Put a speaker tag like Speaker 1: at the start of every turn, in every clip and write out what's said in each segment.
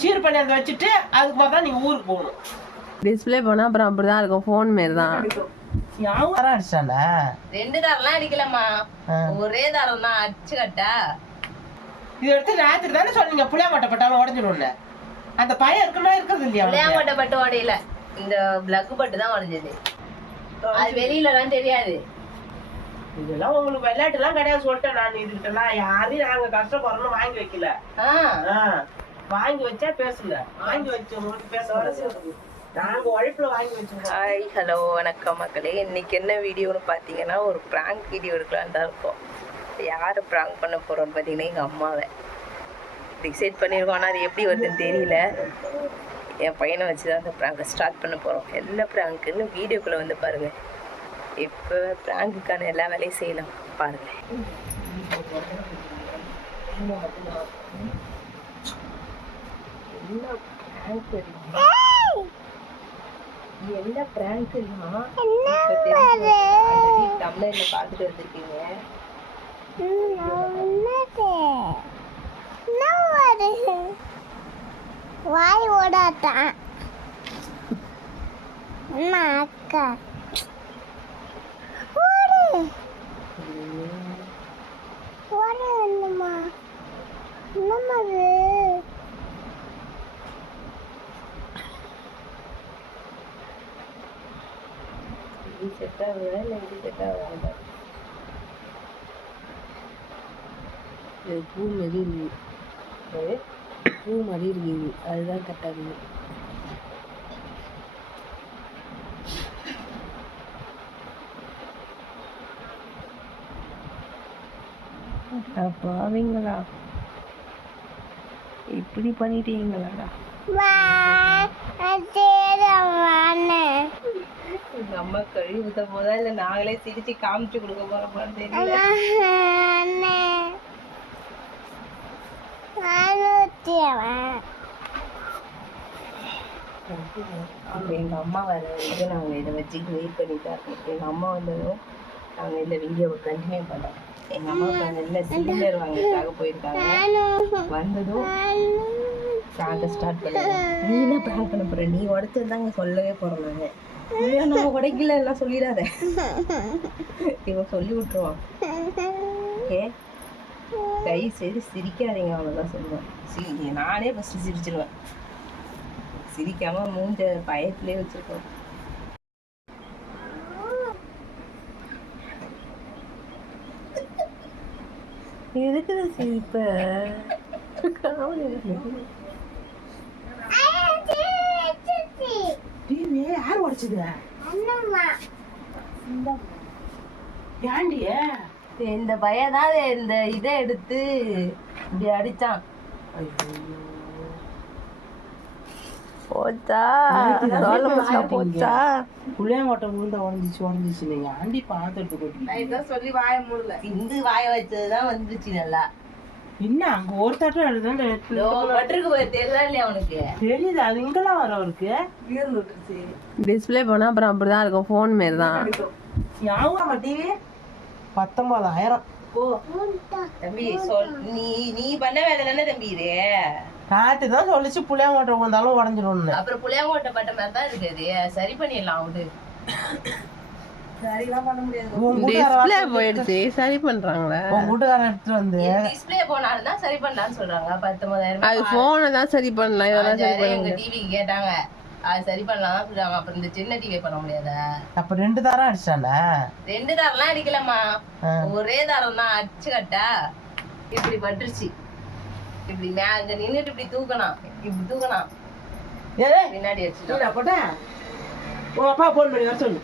Speaker 1: சீர் பண்ணி அதை வச்சுட்டு அதுக்கு பார்த்தா நீங்க ஊருக்கு போகணும்.
Speaker 2: டிஸ்ப்ளே போனா அப்புறம் அப்படிதான் இருக்கும் ஃபோன் மாரி தான்
Speaker 1: யாவும் வர அடிச்சானே
Speaker 3: ரெண்டு தாரம்லாம் அடிக்கலம்மா. ஒரே தாரம் தான் அடிச்சு கட்டா.
Speaker 1: இது எடுத்து ராத்திரி தானே சொன்னீங்க புளியா மட்டை பட்டாலும் உடஞ்சிடும்ல அந்த பையன் இருக்குன்னா இருக்கிறது இல்லையா அவனுக்கு?
Speaker 3: புளியாங்கொட்டை பட்டு உடையல. இந்த பிளக் பட்டு தான் உடைஞ்சது. அது வெளியிலலாம் தெரியாது.
Speaker 1: இதெல்லாம் உங்களுக்கு விளையாட்டு எல்லாம் கிடையாது சொல்லிட்டேன் நான். இதுகிட்டலாம் யாரையும் நாங்க கஷ்டப்படுறோம்னு வாங்கி வைக்கல.
Speaker 3: ஆ.
Speaker 1: ஆ, வாங்கி வச்சா பேசுங்க. வாங்கி வச்சவங்களுக்கு பேச நாங்க உழைப்புல வாங்கி வச்சிருக்கோம்.
Speaker 3: ஹாய் ஹலோ வணக்கம் மக்களே. இன்னைக்கு என்ன வீடியோன்னு பார்த்தீங்கன்னா ஒரு ப்ராங்க் வீடியோ எடுக்கலான்னு தான் இருக்கோம். யாரை ப்ராங்க் பண்ண போகிறோம்னு பார்த்தீங்கன்னா எங்கள் அம்மாவை. டிசைட் பண்ணியிருக்கோம் ஆனால் அது எப்படி வருதுன்னு தெரியல. என் பையனை வச்சு தான் அந்த ப்ராங்கை ஸ்டார்ட் பண்ண போகிறோம் என்ன ப்ராங்க்குன்னு வீடியோக்குள்ளே வந்து பாருங்கள் இப்போ ப்ராங்குக்கான எல்லா வேலையும் செய்யலாம். பாருங்கள் என்ன ப்ராங்க் என்ன பிராங்க்னா இப்ப தெரிஞ்சு ஆல்ரெடி தமிழ்ல பார்த்துட்டு வந்திருக்கீங்க.
Speaker 4: வாய் அம்மா அக்கா. ஓடு என்னம்மா என்னம்மா அது
Speaker 3: இது செட் ஆகுதா இல்லை இது செட் ஆகுதா
Speaker 2: இது பூ இருக்குது பூ மாதிரி இருக்குது அதுதான் கரெக்டாக இருக்குது
Speaker 3: பாவீங்களா. இப்படி பண்ணிட்டீங்களாடா. எங்க அம்மா கழுவி ஊத்த போதா இல்லை நாங்களே சிரிச்சு காமிச்சு கொடுக்க தெரியல.
Speaker 4: அண்ணே. நானூத்தியவன்
Speaker 3: அப்போ எங்கள் அம்மா வர வரைக்கும் நாங்கள் இதை வச்சு வெயிட் பண்ணிட்டு இருக்கோம். எங்கள் அம்மா வந்ததும் நாங்கள் இந்த வீடியோவை கண்டினியூ பண்ணோம். எங்கள் அம்மா நல்ல சிலிண்டர் வாங்குறதுக்காக போயிருக்காங்க. வந்ததும் ப்ராங்க ஸ்டார்ட் பண்ணாங்க. நீ என்ன ப்ராங்க் பண்ண போற? நீ உடச்சது தாங்க சொல்லவே போகிறோம் நாங்கள் ஐயோ உடைக்கல எல்லாம் சொல்லிடாத. இவன் சொல்லி விட்டுருவான் ஓகே கை செய்து சிரிக்காதீங்க அவ்வளோதான் சொல்லுவேன். சரி நானே ஃபஸ்ட்டு சிரிச்சிருவேன். சிரிக்காம மூஞ்ச பயத்திலே வச்சிருக்கோம். எதுக்குது சிரிப்ப?
Speaker 1: யார் உடைச்சது?
Speaker 4: அண்ணம்மா.
Speaker 1: ஏண்டி
Speaker 3: இந்த பையன் தான் இந்த இதை எடுத்து இப்படி அடிச்சான். போச்சா? போச்சா?
Speaker 1: புளியாங்கோட்டை விழுந்தா உடஞ்சிச்சு உடஞ்சிச்சு நீங்க ஆண்டி பார்த்துட்டு போட்டீங்க
Speaker 3: இதான் சொல்லி வாய மூடல. சிந்து வாய வச்சதுதான் வந்துச்சு நல்லா.
Speaker 1: என்ன அங்க ஒரு தட்டம்
Speaker 3: இல்லையா அவனுக்கு
Speaker 1: தெரியுது அது இங்கெல்லாம் வர அவருக்கு
Speaker 2: டிஸ்ப்ளே போனா அப்புறம் அப்படிதான் இருக்கும் ஃபோன் மாரி தான்
Speaker 1: யாவும் டிவி பத்தொன்பதாயிரம்.
Speaker 3: ஓ தம்பி சொல். நீ நீ பண்ண வேலை தானே தம்பி இது?
Speaker 1: காத்து தான் சொல்லிச்சு புளியாங்கோட்டை விழுந்தாலும் உடஞ்சிடும்னு.
Speaker 3: அப்புறம் புளியாங்கோட்டை பட்ட மாதிரி தான் இருக்குது சரி பண்ணிடலாம் விடு
Speaker 2: டிஸ்ப்ளே போயிடுச்சு சரி பண்றாங்களே?
Speaker 1: உன் எடுத்துட்டு வந்து
Speaker 3: டிஸ்பிளே போனாலும் தான் சரி பண்ணலாம்னு சொல்றாங்க. பத்தொன்பதாயிரம்
Speaker 2: அது போனை தான் சரி பண்ணலாம். இதெல்லாம் சரி பண்ணுங்க
Speaker 3: டிவிக்கு கேட்டாங்க. அது சரி பண்ணலாம். சொல்றாங்க அப்புறம் இந்த சின்ன டிவி பண்ண முடியாதா?
Speaker 1: அப்ப ரெண்டு தாரம் அடிச்சானே
Speaker 3: ரெண்டு தாரம்லாம் அடிக்கலம்மா. ஒரே தாரம் தான் அடிச்சு கட்டா இப்படி பட்டுருச்சு. இப்படி மே அங்க நின்னுட்டு இப்படி தூக்கணும் இப்படி தூக்கணும் பின்னாடி அடிச்சுட்டோம்
Speaker 1: நீடா போட்ட? உங்க அப்பா போன் பண்ணி வர சொல்லு.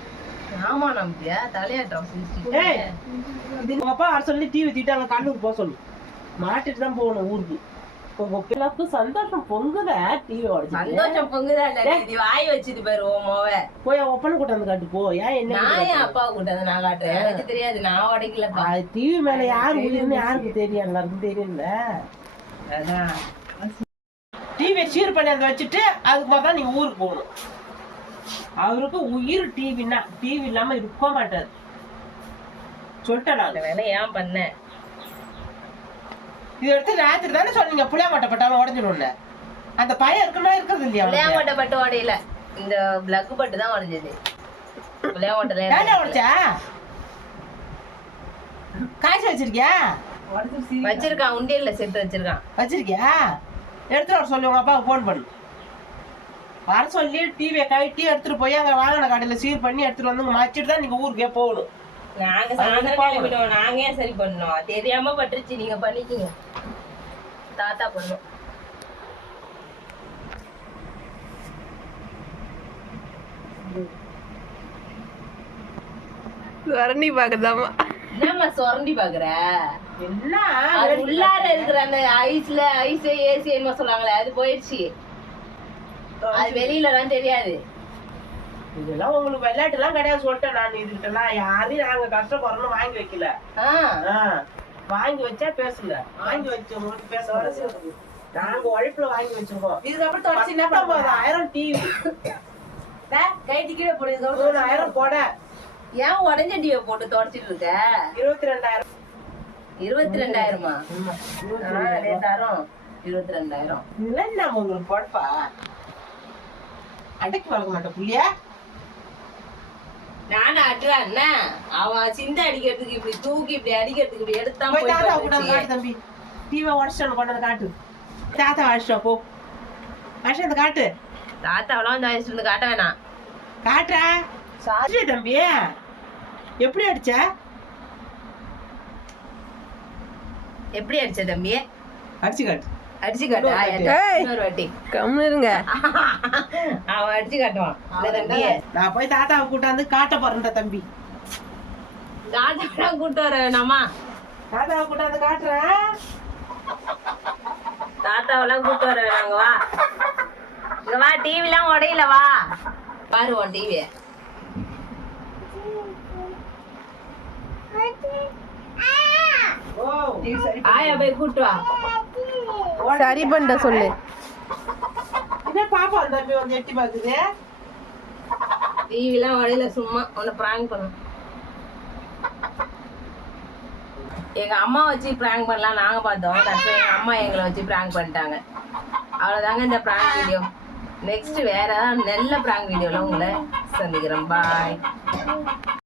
Speaker 3: ஆமா நம்பியா? தலையாட்டம்
Speaker 1: உங்க அப்பா வர சொல்லி டிவி தீட்டாங்க கண்ணுக்கு போக சொல்லு. மாட்டிட்டு தான் போகணும் ஊருக்கு. உங்க பிள்ளைக்கு சந்தோஷம் பொங்குத? டிவி உடச்சு
Speaker 3: சந்தோஷம் பொங்குதா இல்ல இது வாய் வச்சுட்டு பாரு ஓ மோவ.
Speaker 1: போய் ஒப்பனை கூட்டாந்து காட்டு போ. ஏன் என்ன
Speaker 3: நான் என் அப்பா கூட்டது நான் காட்டுறேன். எனக்கு தெரியாது நான் உடைக்கலப்பா.
Speaker 1: டிவி மேல யார் உயிர்னு யாருக்கு தெரியும் எல்லாருக்கும் தெரியும்ல
Speaker 3: அதான்.
Speaker 1: டிவியை சீர் பண்ணி அதை வச்சுட்டு அதுக்கு பார்த்தா நீங்க ஊருக்கு போகணும். அவருக்கு உயிர் டிவின்னா டிவி இல்லாம இருக்க மாட்டாரு. சொல்லிட்டேன் நான்.
Speaker 3: வேலை ஏன் பண்ணேன்
Speaker 1: இது எடுத்து ராத்திரி தானே சொன்னீங்க புளியா மட்டை பட்டாலும் உடஞ்சிடும்ல அந்த பையன் இருக்குன்னா இருக்கிறது இல்லையா அவனுக்கு?
Speaker 3: விளையாங்கோட்டை பட்டு உடையல. இந்த பிளக் பட்டு தான் உடைஞ்சது. விளையாங்கோட்டையில
Speaker 1: ஏன்டா உடைச்சா? காய்ச்சி வச்சிருக்கியா?
Speaker 3: வச்சிருக்கான் உண்டியல்ல சேர்த்து வச்சிருக்கான்.
Speaker 1: வச்சிருக்கியா? எடுத்துட்டு வர சொல்லி உங்க அப்பாவுக்கு ஃபோன் பண்ணு. வர சொல்லி டிவியை கழட்டி எடுத்துட்டு போய் அங்க வாங்கின கடையில சீர் பண்ணி எடுத்துட்டு வந்து மாச்சிட்டு தான் நீங்க ஊருக்கே போகணும்.
Speaker 3: நாங்க சாயந்தரம் கிளம்பிட்டோம். நாங்க ஏன் சரி பண்ணோம் தெரியாம பட்டுருச்சு. நீங்க பண்ணிக்கிங்க. தாத்தா பண்ணும்
Speaker 2: சுரணி பார்க்குதாம்மா.
Speaker 3: என்னம்மா சுரண்டி பாக்குற
Speaker 1: எல்லாம்
Speaker 3: அது உள்ளார இருக்கிற அந்த ஐஸ்ல ஐஸ் ஏசி என்ன சொல்லுவாங்களே அது போயிடுச்சு அது வெளியில எல்லாம் தெரியாது.
Speaker 1: இதெல்லாம் உங்களுக்கு விளையாட்டு எல்லாம் கிடையாது சொல்லிட்டேன் நான். இதுக்கிட்டலாம் யாரையும் நாங்க கஷ்டப்படுறோம்னு வாங்கி வைக்கல. வாங்கி வச்சா பேசுங்க. வாங்கி வச்சவங்களுக்கு பேச நாங்க உழைப்புல வாங்கி வச்சிருக்கோம்.
Speaker 3: இதுக்கப்புறம் தொடச்சு
Speaker 1: பத்தொன்பதாயிரம் டிவி
Speaker 3: கைட்டு கீழே போடுறது
Speaker 1: மூணாயிரம் கொடை
Speaker 3: ஏன் உடஞ்ச டிவியை போட்டு தொடச்சிட்டு இருக்க?
Speaker 1: இருபத்தி ரெண்டாயிரம்
Speaker 3: இருபத்தி ரெண்டாயிரமா தரோம். இருபத்தி ரெண்டாயிரம்
Speaker 1: இதெல்லாம் என்ன உங்களுக்கு பொழப்பா அடைக்கு வளர்க்க மாட்டேன் புள்ளியா?
Speaker 3: நானும் அட்டுறேன் என்ன அவன் சிந்த அடிக்கிறதுக்கு இப்படி தூக்கி இப்படி அடிக்கிறதுக்கு இப்படி எடுத்தான்
Speaker 1: போய் தாத்தா கூட. காட்டு தம்பி. டிவியை உடச்சிட்டு கொண்டு வந்து காட்டு. தாத்தா அடிச்சிட்டா போ. அடிச்சு அந்த காட்டு.
Speaker 3: தாத்தாவெல்லாம் வந்து வயசுல இருந்து காட்ட வேணாம்.
Speaker 1: காட்டுறா. சாரி தம்பி. எப்படி அடிச்ச?
Speaker 3: எப்படி அடிச்ச தம்பி?
Speaker 1: அடிச்சு காட்டு.
Speaker 3: அடிச்சு காட்டு ஆ, என்கிட்ட.
Speaker 2: ஏய்.
Speaker 3: இன்னொரு வாட்டி.
Speaker 2: கம்முன்னு இருங்க.
Speaker 3: அவன் அடிச்சு காட்டுவான்
Speaker 1: நான் போய் தாத்தாவை கூட்டாந்து காட்ட போறேன் தம்பி.
Speaker 3: தாத்தாவெல்லாம் கூட்டு வர வேணாமா
Speaker 1: தாத்தாவை கூட்டாந்து காட்டுறேன்.
Speaker 3: தாத்தாவெல்லாம் கூட்டு வர வேணாங்க வா. இங்க வா டிவிலாம் உடையல வா. பாரு உன் டிவி
Speaker 1: ஓ
Speaker 3: ஆயா போய் கூட்டு வா.
Speaker 2: சரி பண்ண சொல்லு.
Speaker 1: என்ன பாப்பா அந்த தம்பி வந்து எட்டி பாக்குது?
Speaker 3: டிவிலாம் உடையல சும்மா உன்னை பிராங்க் பண்ணு. எங்க அம்மா வச்சு பிராங்க் பண்ணலாம் நாங்க பார்த்தோம். கடைசியா எங்க அம்மா எங்களை வச்சு பிராங்க் பண்ணிட்டாங்க. அவ்வளவுதாங்க இந்த பிராங்க் வீடியோ நெக்ஸ்ட் வேற நல்ல பிராங்க் வீடியோல உங்களை சந்திக்கிறேன் பாய்